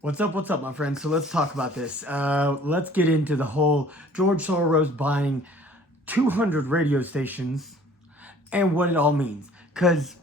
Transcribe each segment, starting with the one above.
What's up, my friends? So let's talk about this. Let's get into the whole George Soros buying 200 radio stations and what it all means. Because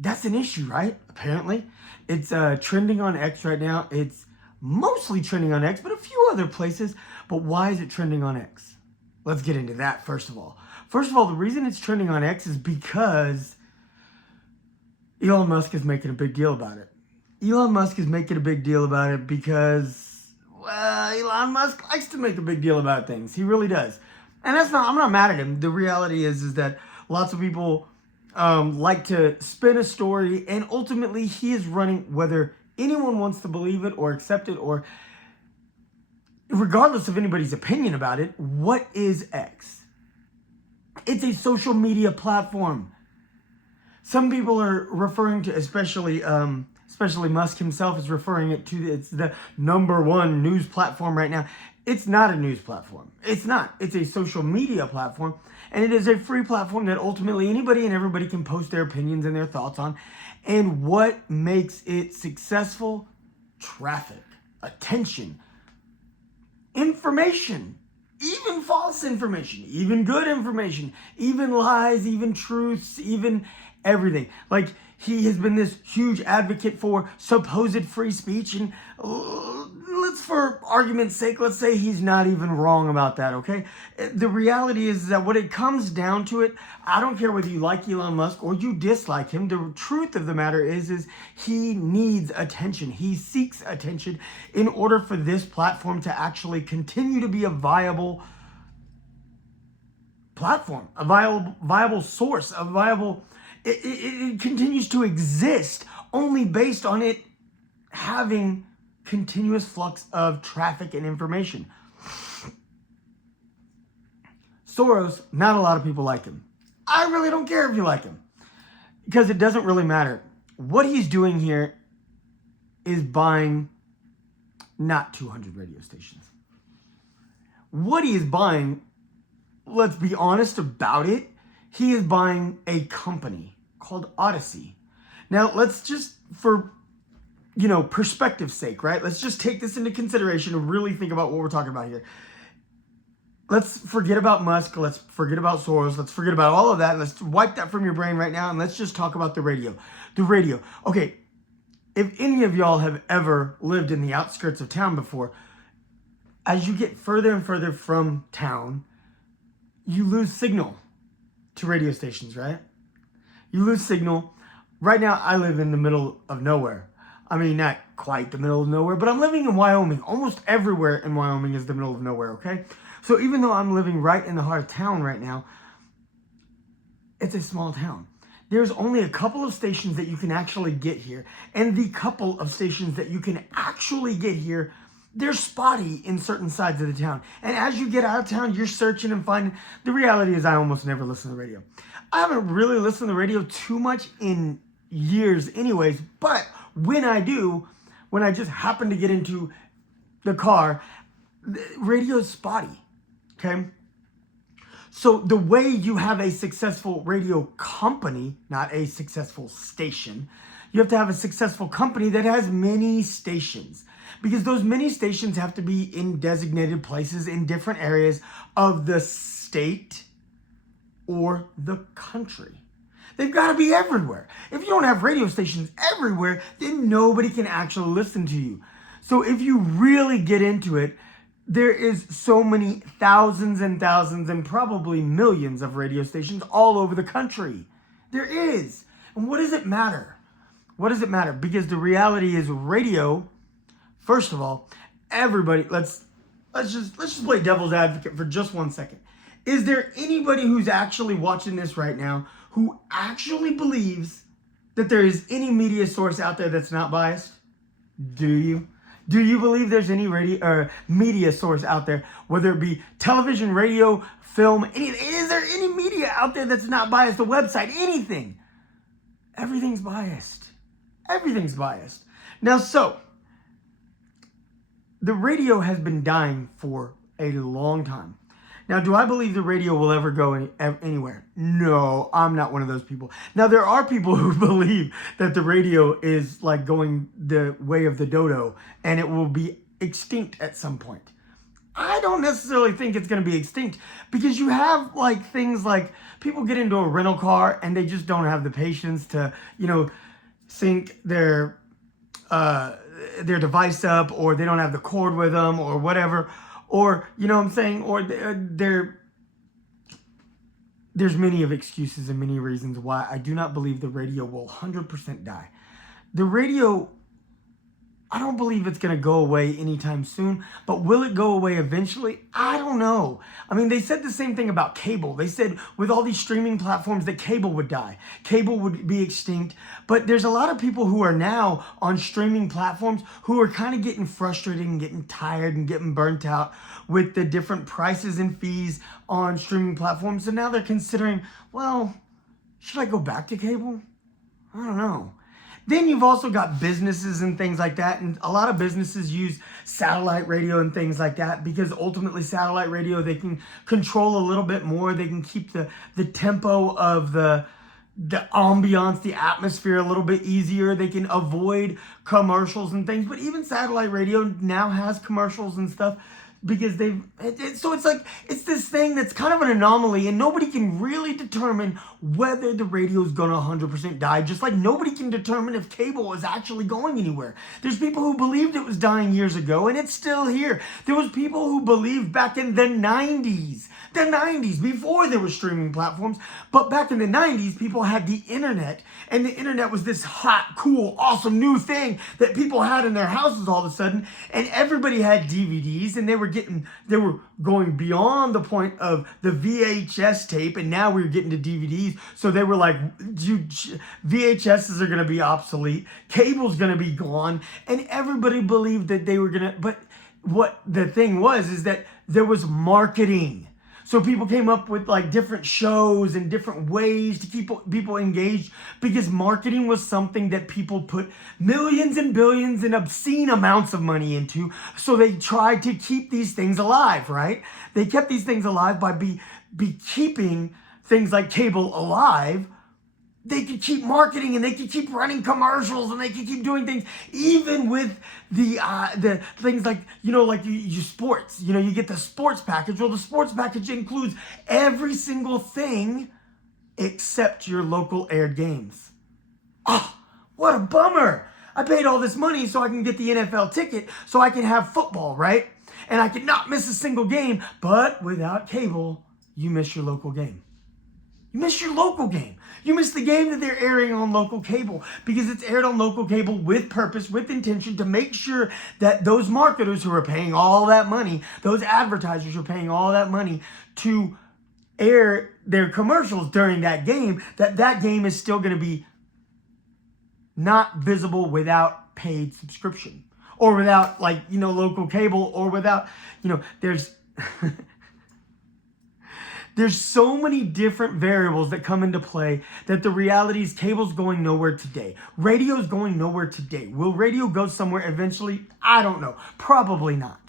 that's an issue, right? Apparently. It's trending on X right now. It's mostly trending on X, but a few other places. But why is it trending on X? Let's get into that first of all. First of all, the reason it's trending on X is because Elon Musk is making a big deal about it. Elon Musk is making a big deal about it because, well, Elon Musk likes to make a big deal about things. He really does. And I'm not mad at him. The reality is that lots of people like to spin a story, and ultimately he is running, whether anyone wants to believe it or accept it, or regardless of anybody's opinion about it. What is X? It's a social media platform. Some people are referring to, especially Musk himself is referring it to, it's the number one news platform right now. It's not a news platform. It's not. It's a social media platform, and it is a free platform that ultimately anybody and everybody can post their opinions and their thoughts on. And what makes it successful? Traffic, attention, information, even false information, even good information, even lies, even truths, even everything. Like, he has been this huge advocate for supposed free speech, and let's, for argument's sake, let's say he's not even wrong about that, okay? The reality is that when it comes down to it, I don't care whether you like Elon Musk or you dislike him. The truth of the matter is he needs attention. He seeks attention in order for this platform to actually continue to be a viable platform, a viable source, a viable... It continues to exist only based on it having continuous flux of traffic and information. Soros, not a lot of people like him. I really don't care if you like him, because it doesn't really matter. What he's doing here is buying not 200 radio stations. What he is buying, let's be honest about it, he is buying a company called Audacy. Now, let's just, for, perspective's sake, right? Let's just take this into consideration and really think about what we're talking about here. Let's forget about Musk. Let's forget about Soros. Let's forget about all of that. Let's wipe that from your brain right now, and let's just talk about the radio. The radio. Okay, if any of y'all have ever lived in the outskirts of town before, as you get further and further from town, you lose signal to radio stations, right? You lose signal. Right now, I live in the middle of nowhere. I mean, not quite the middle of nowhere, but I'm living in Wyoming. Almost everywhere in Wyoming is the middle of nowhere, okay? So even though I'm living right in the heart of town right now, it's a small town. There's only a couple of stations that you can actually get here. And the couple of stations that you can actually get here, they're spotty in certain sides of the town. And as you get out of town, you're searching and finding. The reality is I almost never listen to the radio. I haven't really listened to the radio too much in years anyways, but when I do, when I just happen to get into the car, the radio's spotty, okay? So the way you have a successful radio company, not a successful station, you have to have a successful company that has many stations, because those many stations have to be in designated places in different areas of the state or the country. They've got to be everywhere. If you don't have radio stations everywhere, then nobody can actually listen to you. So if you really get into it, there is so many thousands and thousands and probably millions of radio stations all over the country. There is. And what does it matter? What does it matter? Because the reality is radio, first of all, everybody, let's just play devil's advocate for just 1 second. Is there anybody who's actually watching this right now who actually believes that there is any media source out there that's not biased? Do you? Do you believe there's any media source out there, whether it be television, radio, film, is there any media out there that's not biased? A website, anything? Everything's biased. Everything's biased. Now, so, the radio has been dying for a long time. Now, do I believe the radio will ever go anywhere? No, I'm not one of those people. Now, there are people who believe that the radio is like going the way of the dodo and it will be extinct at some point. I don't necessarily think it's going to be extinct because you have like things like people get into a rental car and they just don't have the patience to, sync their device up, or they don't have the cord with them or whatever, or you know what I'm saying, or there's many of excuses and many reasons why I do not believe the radio will 100% die. The radio, I don't believe it's going to go away anytime soon, but will it go away eventually? I don't know. I mean, they said the same thing about cable. They said with all these streaming platforms that cable would die. Cable would be extinct. But there's a lot of people who are now on streaming platforms who are kind of getting frustrated and getting tired and getting burnt out with the different prices and fees on streaming platforms. So now they're considering, well, should I go back to cable? I don't know. Then you've also got businesses and things like that. And a lot of businesses use satellite radio and things like that because ultimately satellite radio, they can control a little bit more. They can keep the tempo of the ambiance, the atmosphere a little bit easier. They can avoid commercials and things. But even satellite radio now has commercials and stuff because so it's like, it's this thing that's kind of an anomaly and nobody can really determine whether the radio is going to 100% die, just like nobody can determine if cable is actually going anywhere. There's people who believed it was dying years ago and it's still here. There was people who believed back in the 90s, before there were streaming platforms, but back in the 90s, people had the internet, and the internet was this hot, cool, awesome new thing that people had in their houses all of a sudden, and everybody had DVDs, and they were going beyond the point of the VHS tape, and now we were getting to DVDs. So they were like, VHSs are going to be obsolete, cable's going to be gone, and everybody believed that they were going to. But what the thing was is that there was marketing. So people came up with like different shows and different ways to keep people engaged because marketing was something that people put millions and billions and obscene amounts of money into. So they tried to keep these things alive, right? They kept these things alive by keeping things like cable alive. They could keep marketing and they could keep running commercials and they could keep doing things, even with the things like, like you sports, you get the sports package. Well, the sports package includes every single thing except your local aired games. Oh, what a bummer. I paid all this money so I can get the NFL ticket so I can have football, right? And I can not miss a single game, but without cable, you miss your local game. You miss your local game. You miss the game that they're airing on local cable because it's aired on local cable with purpose, with intention to make sure that those marketers who are paying all that money, those advertisers who are paying all that money to air their commercials during that game game is still going to be not visible without paid subscription or without local cable or without, there's... There's so many different variables that come into play that the reality is cable's going nowhere today. Radio's going nowhere today. Will radio go somewhere eventually? I don't know. Probably not.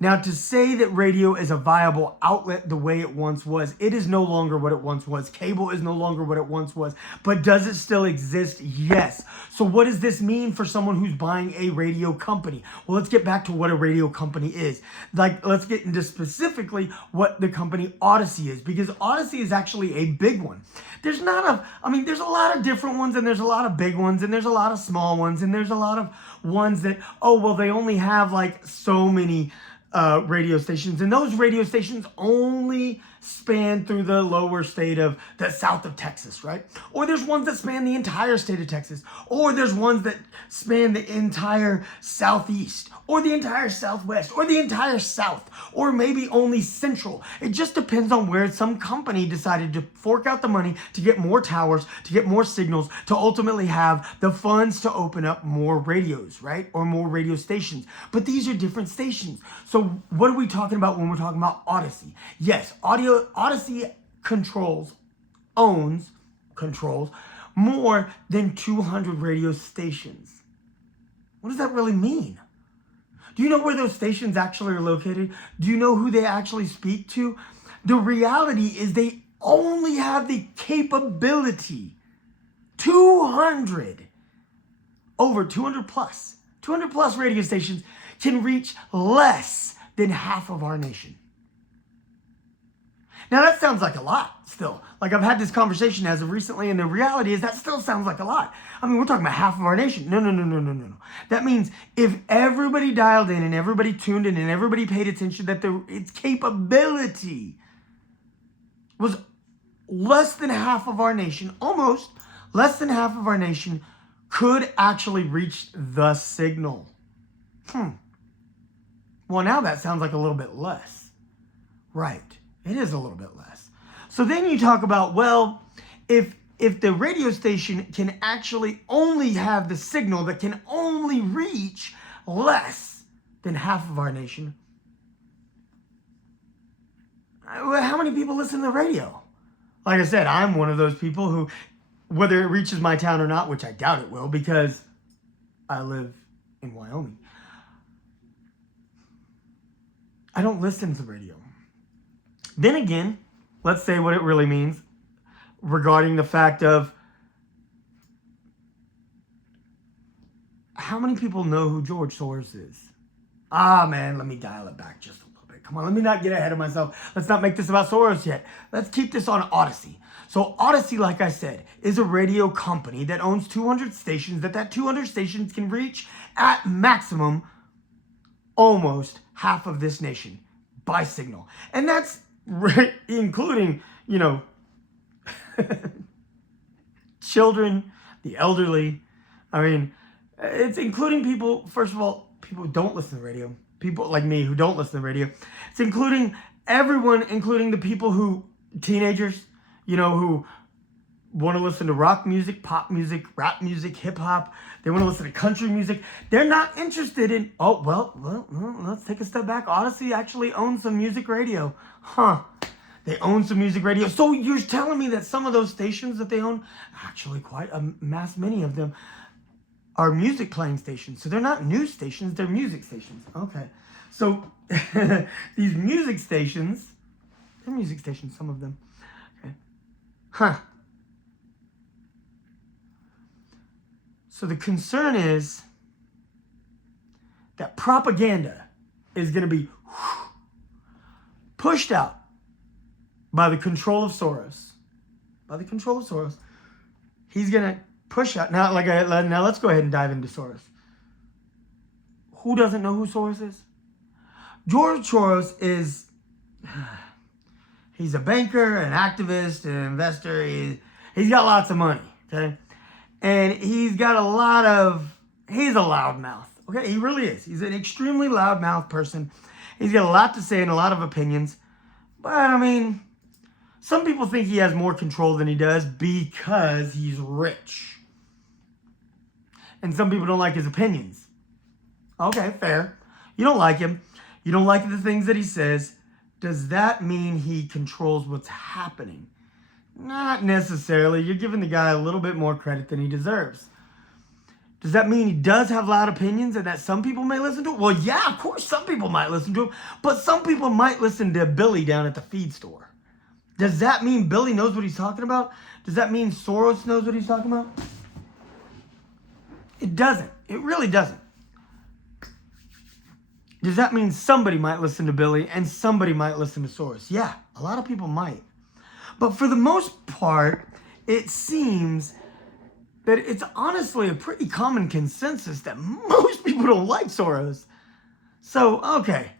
Now, to say that radio is a viable outlet the way it once was, it is no longer what it once was. Cable is no longer what it once was. But does it still exist? Yes. So what does this mean for someone who's buying a radio company? Well, let's get back to what a radio company is. Let's get into specifically what the company Audacy is, because Audacy is actually a big one. There's a lot of different ones, and there's a lot of big ones, and there's a lot of small ones, and there's a lot of ones that, they only have so many radio stations, and those radio stations only span through the lower state of the south of Texas, right? Or there's ones that span the entire state of Texas, or there's ones that span the entire southeast, or the entire southwest, or the entire south, or maybe only central. It just depends on where some company decided to fork out the money to get more towers, to get more signals, to ultimately have the funds to open up more radios, right? Or more radio stations. But these are different stations. So what are we talking about when we're talking about Audacy? Yes, Audacy controls more than 200 radio stations. What does that really mean? Do you know where those stations actually are located? Do you know who they actually speak to? The reality is they only have the capability, 200 plus radio stations can reach less than half of our nation. Now that sounds like a lot still. Like I've had this conversation as of recently, and the reality is that still sounds like a lot. I mean, we're talking about half of our nation. No. That means if everybody dialed in and everybody tuned in and everybody paid attention, that its capability was less than half of our nation, almost less than half of our nation could actually reach the signal. Well, now that sounds like a little bit less. Right. It is a little bit less. So then you talk about, well, if the radio station can actually only have the signal that can only reach less than half of our nation, how many people listen to the radio? Like I said, I'm one of those people who, whether it reaches my town or not, which I doubt it will because I live in Wyoming, I don't listen to the radio. Then again, let's say what it really means regarding the fact of how many people know who George Soros is? Man, let me dial it back just a little bit. Come on, let me not get ahead of myself. Let's not make this about Soros yet. Let's keep this on Audacy. So Audacy, like I said, is a radio company that owns 200 stations, that 200 stations can reach at maximum almost half of this nation by signal. And that's including, children, the elderly. I mean, it's including people, first of all, people who don't listen to the radio, people like me who don't listen to the radio. It's including everyone, including the people who, teenagers, who want to listen to rock music, pop music, rap music, hip hop. They want to listen to country music. They're not interested in, let's take a step back. Audacy actually owns some music radio. They own some music radio. So you're telling me that some of those stations that they own, actually quite a many of them, are music playing stations. So they're not news stations, they're music stations. Okay. So these music stations, they're music stations, some of them. Okay. So the concern is that propaganda is going to be pushed out by the control of Soros. By the control of Soros. He's going to push out. Now let's go ahead and dive into Soros. Who doesn't know who Soros is? George Soros is... He's a banker, an activist, an investor. He's got lots of money, okay? And he's got he's a loudmouth, okay? He really is. He's an extremely loudmouth person. He's got a lot to say and a lot of opinions. But, I mean, some people think he has more control than he does because he's rich. And some people don't like his opinions. Okay, fair. You don't like him. You don't like the things that he says. Does that mean he controls what's happening? Not necessarily. You're giving the guy a little bit more credit than he deserves. Does that mean he does have loud opinions and that some people may listen to it? Well, yeah, of course some people might listen to him, but some people might listen to Billy down at the feed store. Does that mean Billy knows what he's talking about? Does that mean Soros knows what he's talking about? It doesn't. It really doesn't. Does that mean somebody might listen to Billy and somebody might listen to Soros? Yeah, a lot of people might. But for the most part, it seems that it's honestly a pretty common consensus that most people don't like Soros. So, okay.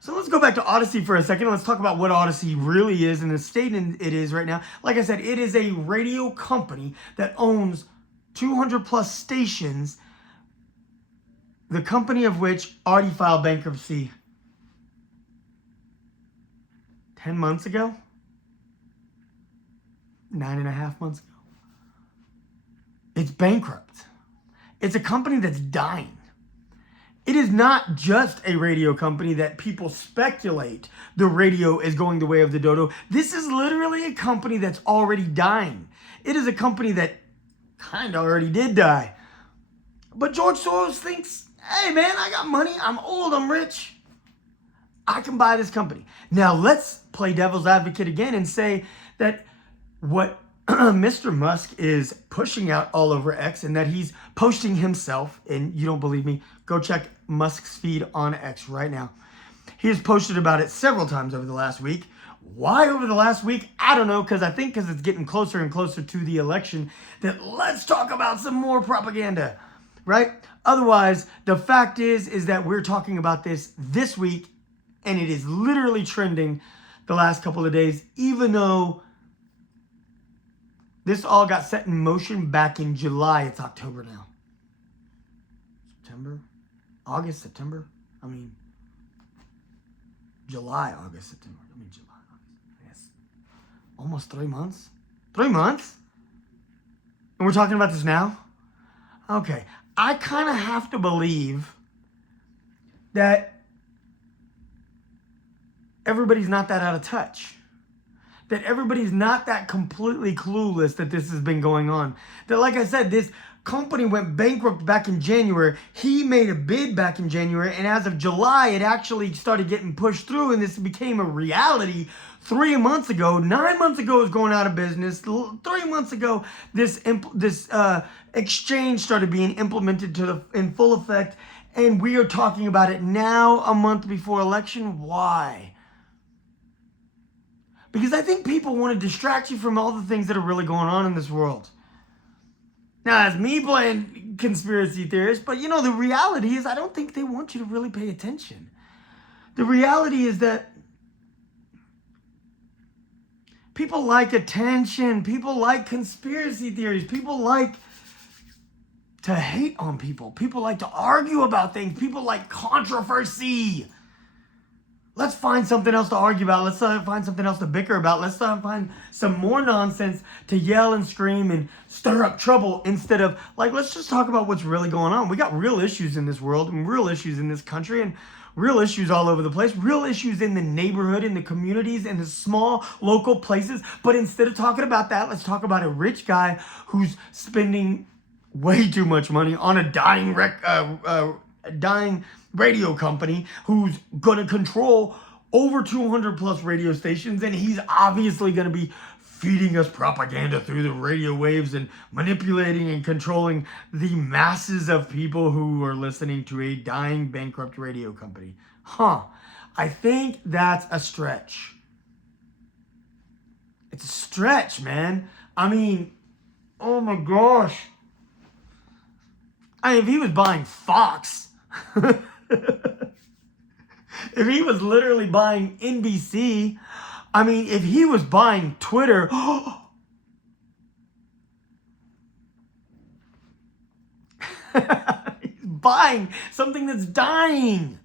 So let's go back to Audacy for a second. Let's talk about what Audacy really is and the state it is right now. Like I said, it is a radio company that owns 200 plus stations, the company of which already filed bankruptcy 10 months ago, 9.5 months ago. It's bankrupt. It's a company that's dying. It is not just a radio company that people speculate the radio is going the way of the dodo. This is literally a company that's already dying. It is a company that kind of already did die. But George Soros thinks, Hey, man, I got money. I'm old. I'm rich. I can buy this company. Now, let's play devil's advocate again and say that what Mr. Musk is pushing out all over X and that he's posting himself, and you don't believe me, go check Musk's feed on X right now. He has posted about it several times over the last week. Why over the last week? I don't know, because it's getting closer and closer to the election that let's talk about some more propaganda, right? Otherwise, the fact is that we're talking about this week, and it is literally trending the last couple of days, even though this all got set in motion back in July. It's October now. July, August, September. July, August. Yes. Almost 3 months. 3 months? And we're talking about this now? Okay. I kind of have to believe that everybody's not that out of touch. That everybody's not that completely clueless that this has been going on. That, like I said, this company went bankrupt back in January. He made a bid back in January, and as of July, it actually started getting pushed through, and this became a reality 3 months ago. 9 months ago, it was going out of business. 3 months ago, this exchange started being implemented in full effect, and we are talking about it now, a month before election. Why? Because I think people want to distract you from all the things that are really going on in this world. Now, that's me playing conspiracy theorist, but the reality is I don't think they want you to really pay attention. The reality is that people like attention. People like conspiracy theories. People like to hate on people. People like to argue about things. People like controversy. Let's find something else to argue about. Let's find something else to bicker about. Let's find some more nonsense to yell and scream and stir up trouble instead of, let's just talk about what's really going on. We got real issues in this world and real issues in this country and real issues all over the place, real issues in the neighborhood, in the communities, in the small local places. But instead of talking about that, let's talk about a rich guy who's spending way too much money on a dying radio company who's going to control over 200 plus radio stations, and he's obviously going to be feeding us propaganda through the radio waves and manipulating and controlling the masses of people who are listening to a dying, bankrupt radio company. I think that's a stretch. It's a stretch, man. Oh my gosh. If he was buying Fox, if he was literally buying NBC, if he was buying Twitter, he's buying something that's dying.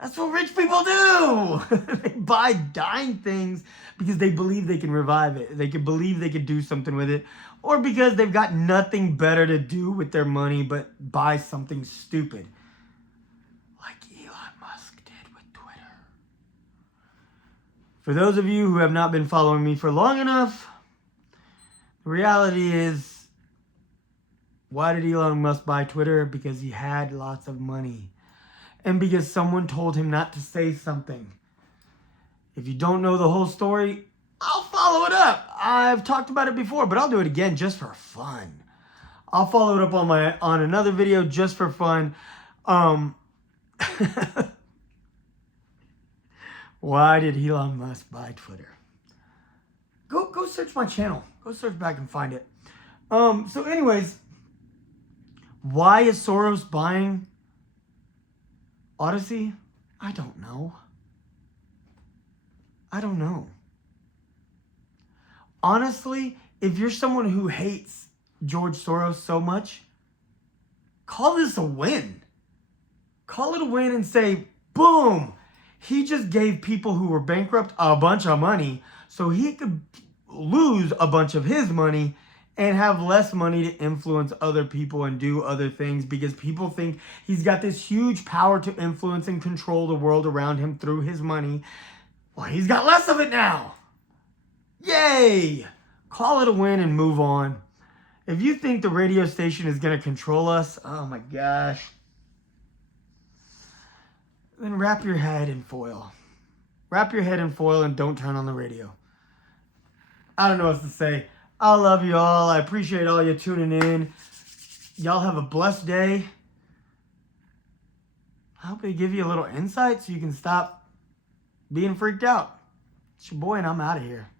That's what rich people do. They buy dying things because they believe they can revive it. They can believe they could do something with it. Or because they've got nothing better to do with their money but buy something stupid. Like Elon Musk did with Twitter. For those of you who have not been following me for long enough, the reality is, why did Elon Musk buy Twitter? Because he had lots of money. And because someone told him not to say something. If you don't know the whole story, I'll follow it up. I've talked about it before, but I'll do it again just for fun. I'll follow it up on another video just for fun. Why did Elon Musk buy Twitter? Go search my channel. Go search back and find it. So anyways, why is Soros buying Audacy? I don't know. Honestly, if you're someone who hates George Soros so much, call this a win. Call it a win and say, boom, he just gave people who were bankrupt a bunch of money so he could lose a bunch of his money and have less money to influence other people and do other things because people think he's got this huge power to influence and control the world around him through his money. Well, he's got less of it now. Yay! Call it a win and move on. If you think the radio station is going to control us, oh my gosh. then wrap your head in foil. Wrap your head in foil and don't turn on the radio. I don't know what to say. I love you all. I appreciate all you tuning in. Y'all have a blessed day. I hope they give you a little insight so you can stop being freaked out. It's your boy, and I'm out of here.